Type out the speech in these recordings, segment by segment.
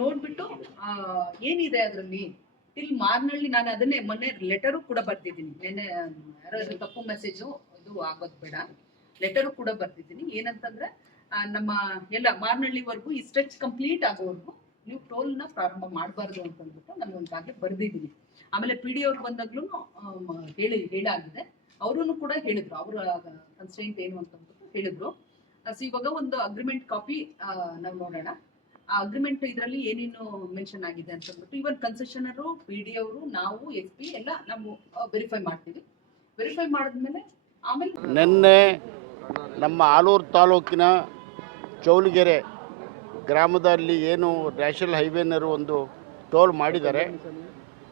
ನೋಡ್ಬಿಟ್ಟು ಏನಿದೆ ಅದರಲ್ಲಿ? ಇಲ್ಲಿ ಮಾರ್ನಳ್ಳಿ ನಾನು ಅದನ್ನೇ ಮೊನ್ನೆ ಲೆಟರು ಕೂಡ ಬರ್ತಿದ್ದೀನಿ ನೆನ್ನೆ ಯಾರೋ ಇದು ತಪ್ಪು ಮೆಸೇಜು ಇದು ಆಗೋದು ಬೇಡ. ಲೆಟರು ಕೂಡ ಬರ್ತಿದ್ದೀನಿ ಏನಂತಂದ್ರೆ ನಮ್ಮ ಎಲ್ಲ ಮಾರ್ನಳ್ಳಿವರೆಗೂ ಈ ಸ್ಟ್ರೆಚ್ ಕಂಪ್ಲೀಟ್ ಆಗೋವರೆಗೂ ನೀವು ಟೋಲ್ನ ಪ್ರಾರಂಭ ಮಾಡಬಾರ್ದು ಅಂತಂದ್ಬಿಟ್ಟು ನಾನು ಒಂದಾಗಲೇ ಬರೆದಿದ್ದೀನಿ. ಆಮೇಲೆ ಪಿ ಡಿ ಅವ್ರು ಬಂದಾಗ್ಲೂ ಹೇಳಿ, ಹೇಳಾಗಿದೆ. ಅವರು ಕೂಡ ಹೇಳಿದ್ರು. ಅವರ ಕನ್ಸ್ಟೆಂಟ್ ಏನು ಅಂತಂದ್ಬಿಟ್ಟು ಹೇಳಿದ್ರು. ಸೊ ಇವಾಗ ಒಂದು ಅಗ್ರಿಮೆಂಟ್ ಕಾಪಿ ನಾವು ನೋಡೋಣ. ಆ ಅಗ್ರಿಮೆಂಟ್ ಇದರಲ್ಲಿ ಏನೇನು ಮೆನ್ಷನ್ ಆಗಿದೆ ಅಂತ ಅಂದ್ಬಿಟ್ಟು ಇವನ್ ಕನ್ಸೆಷನರು ಪಿ ಡಿ ಅವರು, ನಾವು ಎಸ್ ಪಿ ಎಲ್ಲ ನಾವು ವೆರಿಫೈ ಮಾಡ್ತೀವಿ. ವೆರಿಫೈ ಮಾಡಿದ್ಮೇಲೆ ಆಮೇಲೆ ನಿನ್ನೆ ನಮ್ಮ ಆಲೂರು ತಾಲೂಕಿನ ಚೌಲಗೆರೆ ಗ್ರಾಮದಲ್ಲಿ ಏನು ನ್ಯಾಷನಲ್ ಹೈವೇನರು ಒಂದು ಟೋಲ್ ಮಾಡಿದ್ದಾರೆ.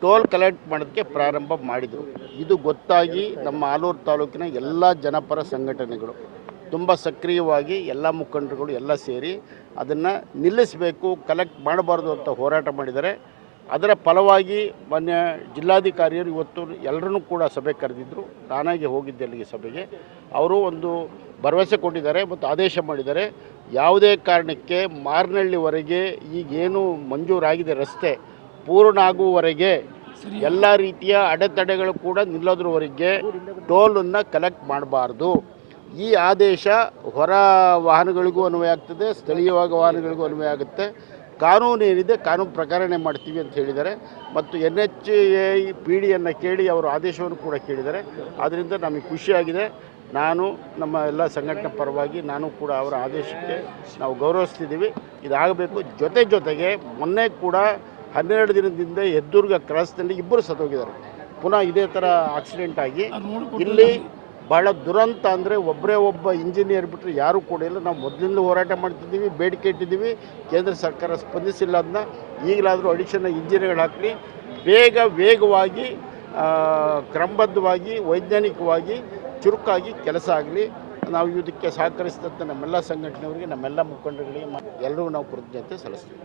ಟೋಲ್ ಕಲೆಕ್ಟ್ ಮಾಡೋದಕ್ಕೆ ಪ್ರಾರಂಭ ಮಾಡಿದರು. ಇದು ಗೊತ್ತಾಗಿ ನಮ್ಮ ಆಲೂರು ತಾಲೂಕಿನ ಎಲ್ಲ ಜನಪರ ಸಂಘಟನೆಗಳು. ತುಂಬ ಸಕ್ರಿಯವಾಗಿ ಎಲ್ಲ ಮುಖಂಡರುಗಳು ಎಲ್ಲ ಸೇರಿ ಅದನ್ನು ನಿಲ್ಲಿಸಬೇಕು ಕಲೆಕ್ಟ್ ಮಾಡಬಾರ್ದು ಅಂತ ಹೋರಾಟ ಮಾಡಿದ್ದಾರೆ. ಅದರ ಫಲವಾಗಿ ಮೊನ್ನೆ ಜಿಲ್ಲಾಧಿಕಾರಿಯರು ಇವತ್ತು ಎಲ್ಲರನ್ನೂ ಕೂಡ ಸಭೆ ಕರೆದಿದ್ದರು ನಾನಾಗಿ ಹೋಗಿದ್ದೆ ಅಲ್ಲಿಗೆ ಸಭೆಗೆ. ಅವರು ಒಂದು ಭರವಸೆ ಕೊಟ್ಟಿದ್ದಾರೆ ಮತ್ತು ಆದೇಶ ಮಾಡಿದ್ದಾರೆ. ಯಾವುದೇ ಕಾರಣಕ್ಕೆ ಮಾರ್ನಳ್ಳಿವರೆಗೆ ಈಗೇನು ಮಂಜೂರಾಗಿದೆ ರಸ್ತೆ ಪೂರ್ಣ ಆಗುವವರೆಗೆ ಎಲ್ಲ ರೀತಿಯ ಅಡೆತಡೆಗಳು ಕೂಡ ನಿಲ್ಲೋದ್ರವರೆಗೆ ಟೋಲನ್ನು ಕಲೆಕ್ಟ್ ಮಾಡಬಾರ್ದು. ಈ ಆದೇಶ ಹೊರ ವಾಹನಗಳಿಗೂ ಅನ್ವಯ ಆಗ್ತದೆ ಸ್ಥಳೀಯವಾಗಿ ವಾಹನಗಳಿಗೂ ಅನ್ವಯ ಆಗುತ್ತೆ. ಕಾನೂನು ಏನಿದೆ ಕಾನೂನು ಪ್ರಕರಣೆ ಮಾಡ್ತೀವಿ ಅಂತ ಹೇಳಿದ್ದಾರೆ. ಮತ್ತು ಎನ್ ಎಚ್ ಎ ಪಿ ಡಿಯನ್ನು ಕೇಳಿ ಅವರು ಆದೇಶವನ್ನು ಕೂಡ ಕೇಳಿದ್ದಾರೆ. ಆದ್ದರಿಂದ ನಮಗೆ ಖುಷಿಯಾಗಿದೆ. ನಾನು ನಮ್ಮ ಎಲ್ಲ ಸಂಘಟನೆ ಪರವಾಗಿ ನಾನು ಕೂಡ ಅವರ ಆದೇಶಕ್ಕೆ ನಾವು ಗೌರವಿಸ್ತಿದ್ದೀವಿ. ಇದಾಗಬೇಕು. ಜೊತೆ ಜೊತೆಗೆ ಮೊನ್ನೆ ಕೂಡ ಹನ್ನೆರಡು ದಿನದಿಂದ ಎದ್ದುರ್ಗ ಕ್ರಾಸ್ನಲ್ಲಿ ಇಬ್ಬರು ಸತ್ತೋಗಿದ್ದಾರೆ. ಪುನಃ ಇದೇ ಥರ ಆಕ್ಸಿಡೆಂಟ್ ಆಗಿ ಇಲ್ಲಿ ಭಾಳ ದುರಂತ ಅಂದರೆ ಒಬ್ಬರೇ ಒಬ್ಬ ಇಂಜಿನಿಯರ್ ಬಿಟ್ಟರೆ ಯಾರೂ ಕೂಡ ಇಲ್ಲ. ನಾವು ಮೊದಲಿಂದ ಹೋರಾಟ ಮಾಡ್ತಿದ್ದೀವಿ, ಬೇಡಿಕೆ ಇಟ್ಟಿದ್ದೀವಿ. ಕೇಂದ್ರ ಸರ್ಕಾರ ಸ್ಪಂದಿಸಿಲ್ಲ ಅದನ್ನ. ಈಗಲಾದರೂ ಅಡಿಷನಲ್ ಇಂಜಿನಿಯರ್ಗಳು ಹಾಕಲಿ. ಬೇಗ ವೇಗವಾಗಿ ಕ್ರಮಬದ್ಧವಾಗಿ, ವೈಜ್ಞಾನಿಕವಾಗಿ ಚುರುಕಾಗಿ ಕೆಲಸ ಆಗಲಿ. ನಾವು ಇದಕ್ಕೆ ಸಹಕರಿಸಿದಂಥ ನಮ್ಮೆಲ್ಲ ಸಂಘಟನೆಯವರಿಗೆ, ನಮ್ಮೆಲ್ಲ ಮುಖಂಡರುಗಳಿಗೆ ಎಲ್ಲರೂ ನಾವು ಕೃತಜ್ಞತೆ ಸಲ್ಲಿಸ್ತೀವಿ.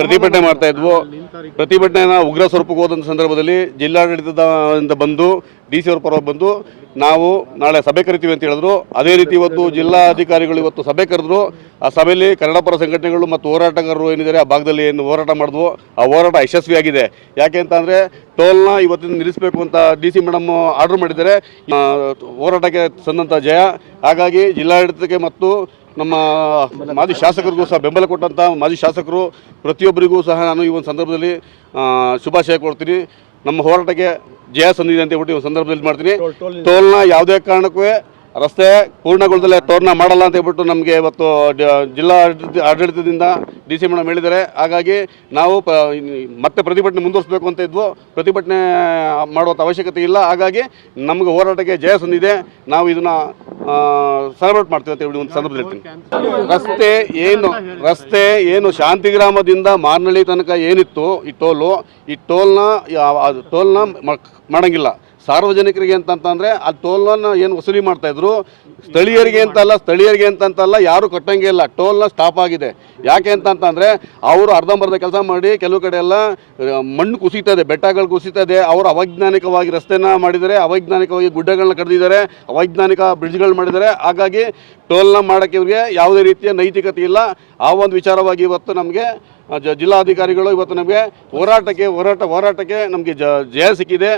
ಪ್ರತಿಭಟನೆ ಮಾಡ್ತಾ ಇದ್ವು. ಪ್ರತಿಭಟನೆನ ಉಗ್ರ ಸ್ವರೂಪಕ್ಕೆ ಹೋದಂಥ ಸಂದರ್ಭದಲ್ಲಿ ಜಿಲ್ಲಾಡಳಿತದಿಂದ ಬಂದು ಡಿ ಸಿ ಅವ್ರ ಪರವಾಗಿ ಬಂದು ನಾವು ನಾಳೆ ಸಭೆ ಕರಿತೀವಿ ಅಂತ ಹೇಳಿದ್ರು. ಅದೇ ರೀತಿ ಇವತ್ತು ಜಿಲ್ಲಾ ಅಧಿಕಾರಿಗಳು ಇವತ್ತು ಸಭೆ ಕರೆದ್ರು. ಆ ಸಭೆಯಲ್ಲಿ ಕನ್ನಡ ಪರ ಸಂಘಟನೆಗಳು ಮತ್ತು ಹೋರಾಟಗಾರರು ಏನಿದ್ದಾರೆ, ಆ ಭಾಗದಲ್ಲಿ ಏನು ಹೋರಾಟ ಮಾಡಿದ್ವು, ಆ ಹೋರಾಟ ಯಶಸ್ವಿಯಾಗಿದೆ. ಯಾಕೆ ಅಂತ ಅಂದರೆ ಟೋಲ್ನ ಇವತ್ತಿನ ನಿಲ್ಲಿಸಬೇಕು ಅಂತ ಡಿ ಸಿ ಮೇಡಮ್ ಆರ್ಡರ್ ಮಾಡಿದ್ದಾರೆ. ಹೋರಾಟಕ್ಕೆ ಸಂದಂಥ ಜಯ. ಹಾಗಾಗಿ ಜಿಲ್ಲಾಡಳಿತಕ್ಕೆ ಮತ್ತು ನಮ್ಮ ಮಾಜಿ ಶಾಸಕರಿಗೂ ಸಹ ಬೆಂಬಲ ಕೊಟ್ಟಂಥ ಮಾಜಿ ಶಾಸಕರು, ಪ್ರತಿಯೊಬ್ಬರಿಗೂ ಸಹ ನಾನು ಈ ಒಂದು ಸಂದರ್ಭದಲ್ಲಿ ಶುಭಾಶಯ ಕೊಡ್ತೀನಿ ನಮ್ಮ ಹೋರಾಟಕ್ಕೆ ಜಯ ಸಂದಿದೆ ಅಂತ ಹೇಳ್ಬಿಟ್ಟು ಈ ಸಂದರ್ಭದಲ್ಲಿ ಮಾಡ್ತೀನಿ. ಟೋಲ್ನ ಯಾವುದೇ ಕಾರಣಕ್ಕೂ ರಸ್ತೆ ಪೂರ್ಣಗೊಳ್ದಲ್ಲೇ ಟೋಲ್ನ ಮಾಡಲ್ಲ ಅಂತ ಹೇಳ್ಬಿಟ್ಟು ನಮಗೆ ಇವತ್ತು ಜಿಲ್ಲಾ ಆಡಳಿತ- ಆಡಳಿತದಿಂದ ಡಿ ಸಿ ಮೇಡಮ್ ಹೇಳಿದ್ದಾರೆ. ಹಾಗಾಗಿ ನಾವು ಮತ್ತೆ ಪ್ರತಿಭಟನೆ ಮುಂದುವರಿಸಬೇಕು ಅಂತ ಇದ್ವು. ಪ್ರತಿಭಟನೆ ಮಾಡುವಂಥ ಅವಶ್ಯಕತೆ ಇಲ್ಲ. ಹಾಗಾಗಿ ನಮಗೆ ಹೋರಾಟಕ್ಕೆ ಜಯ ಸಂದಿದೆ. ನಾವು ಇದನ್ನ ಸೆಲೆಬ್ರೇಟ್ ಮಾಡ್ತೀವಿ ಅಂತ ಹೇಳಿ ಒಂದು ಸಂದರ್ಭದಲ್ಲಿ ರಸ್ತೆ ಏನು ರಸ್ತೆ ಏನು ಶಾಂತಿಗ್ರಾಮದಿಂದ ಮಾರ್ನಳ್ಳಿ ತನಕ ಏನಿತ್ತು, ಈ ಟೋಲು, ಈ ಟೋಲ್ನ ಟೋಲ್ನ ಮಾಡಂಗಿಲ್ಲ. ಸಾರ್ವಜನಿಕರಿಗೆ ಅಂತಂತಂದರೆ ಆ ಟೋಲ್ನ ಏನು ವಸೂಲಿ ಮಾಡ್ತಾ ಇದ್ರು? ಸ್ಥಳೀಯರಿಗೆ ಅಂತಲ್ಲ, ಸ್ಥಳೀಯರಿಗೆ ಅಂತಂತಲ್ಲ ಯಾರು ಕಟ್ಟಂಗೆ ಇಲ್ಲ. ಟೋಲ್ನ ಸ್ಟಾಪ್ ಆಗಿದೆ. ಯಾಕೆ ಅಂತಂತಂದರೆ ಅವರು ಅರ್ಧಂಬರ್ಧ ಕೆಲಸ ಮಾಡಿ ಕೆಲವು ಕಡೆ ಎಲ್ಲ ಮಣ್ಣು ಕುಸಿತದೆ ಬೆಟ್ಟಗಳು ಕುಸಿತದೆ ಅವರು ಅವೈಜ್ಞಾನಿಕವಾಗಿ ರಸ್ತೆನ ಮಾಡಿದ್ದಾರೆ, ಅವೈಜ್ಞಾನಿಕವಾಗಿ ಗುಡ್ಡಗಳನ್ನ ಕಡಿದಿದ್ದಾರೆ, ಅವೈಜ್ಞಾನಿಕ ಬ್ರಿಡ್ಜ್ಗಳು ಮಾಡಿದ್ದಾರೆ. ಹಾಗಾಗಿ ಟೋಲ್ನ ಮಾಡೋಕ್ಕೆ ಇವರಿಗೆ ಯಾವುದೇ ರೀತಿಯ ನೈತಿಕತೆ ಇಲ್ಲ. ಆ ಒಂದು ವಿಚಾರವಾಗಿ ಇವತ್ತು ನಮಗೆ ಜಿಲ್ಲಾಧಿಕಾರಿಗಳು ಇವತ್ತು ನಮಗೆ ಹೋರಾಟಕ್ಕೆ, ಹೋರಾಟ, ಹೋರಾಟಕ್ಕೆ ನಮಗೆ ಜಯ ಸಿಕ್ಕಿದೆ.